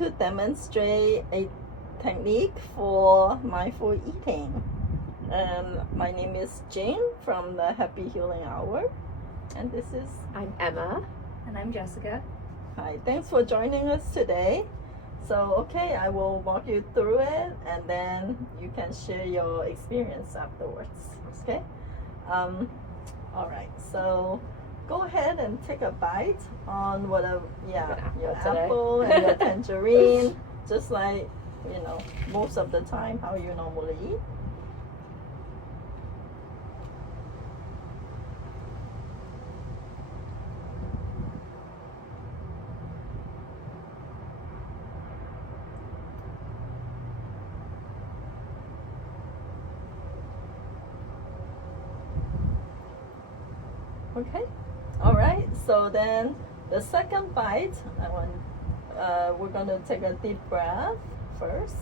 to demonstrate a technique for mindful eating. And my name is Jane from the Happy Healing Hour. And this is... I'm Emma. And I'm Jessica. Hi, thanks for joining us today. So, okay, I will walk you through it and then you can share your experience afterwards. Okay? All right, so go ahead and take a bite on whatever, your apple and your tangerine, just like, most of the time how you normally eat. Okay, all right, so then the second bite, we're gonna take a deep breath first.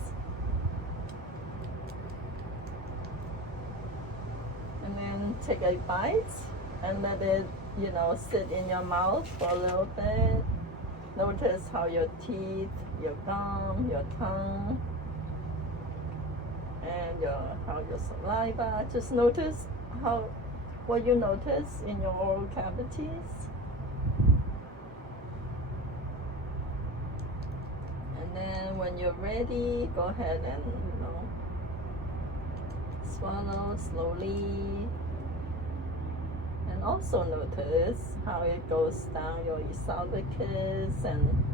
And then take a bite and let it, sit in your mouth for a little bit. Notice how your teeth, your gum, your tongue, and how your saliva, just notice what you notice in your oral cavities. And then when you're ready, go ahead and, swallow slowly. And also notice how it goes down your esophagus and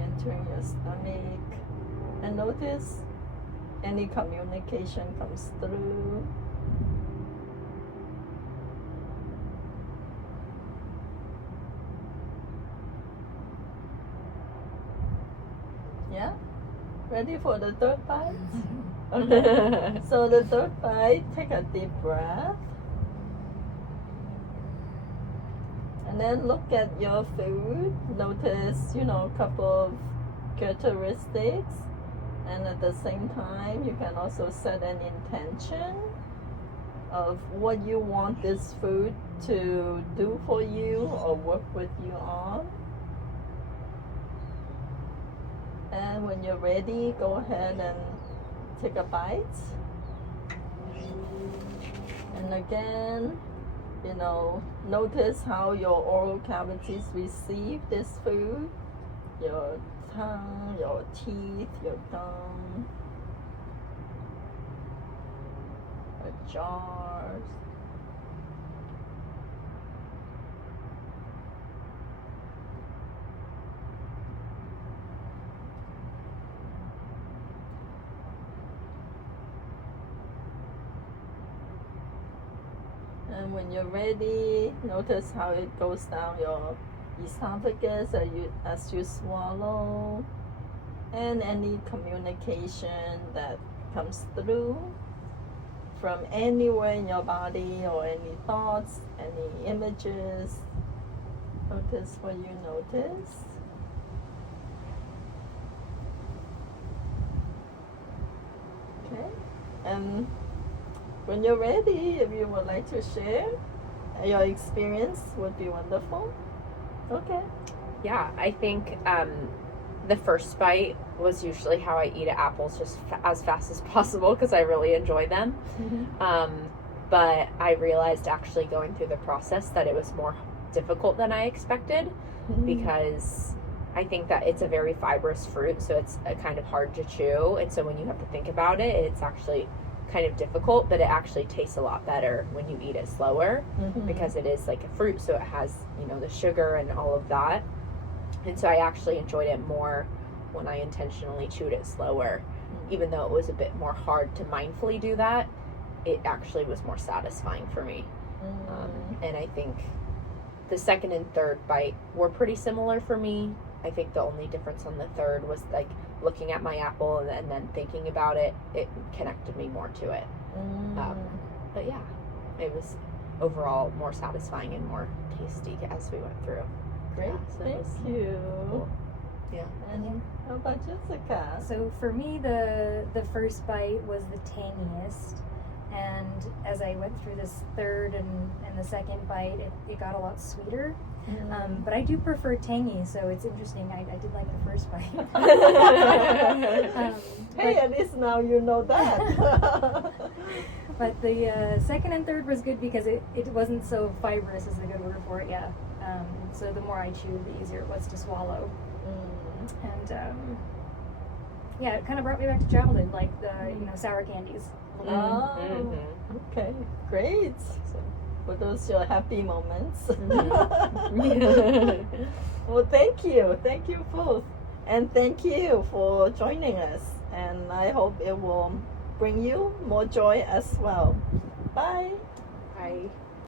entering your stomach. And notice any communication comes through. Yeah? Ready for the third bite? Okay. So the third bite, take a deep breath. And then look at your food. Notice, a couple of characteristics. And at the same time, you can also set an intention of what you want this food to do for you or work with you on. And when you're ready, go ahead and take a bite. And again, notice how your oral cavities receive this food. Your tongue, your teeth, your gum, your jaws. And when you're ready, notice how it goes down your esophagus as you swallow, and any communication that comes through from anywhere in your body, or any thoughts, any images. Notice what you notice. Okay, and when you're ready, if you would like to share your experience, would be wonderful. Okay. Yeah, I think the first bite was usually how I eat apples, just as fast as possible because I really enjoy them. Mm-hmm. But I realized actually going through the process that it was more difficult than I expected, because I think that it's a very fibrous fruit, so it's kind of hard to chew. And so when you have to think about it, it's actually kind of difficult, but it actually tastes a lot better when you eat it slower, because it is like a fruit, so it has the sugar and all of that. And so I actually enjoyed it more when I intentionally chewed it slower. Even though it was a bit more hard to mindfully do that, it actually was more satisfying for me. And I think the second and third bite were pretty similar for me. I think the only difference on the third was like looking at my apple and then thinking about it. It connected me more to it. But yeah, it was overall more satisfying and more tasty as we went through. Great, thank you. Cool. Yeah. And how about Jessica? So for me, the first bite was the tangiest, and as I went through this third and the second bite, it got a lot sweeter. But I do prefer tangy, so it's interesting. I did like the first bite. Hey, at least now you know that. But the second and third was good because it wasn't so fibrous, is a good word for it, yeah. So the more I chewed, the easier it was to swallow. And yeah, it kind of brought me back to childhood, like the sour candies. Oh, okay, great. Were those your happy moments? Well, thank you both, and thank you for joining us. And I hope it will bring you more joy as well. Bye. Bye.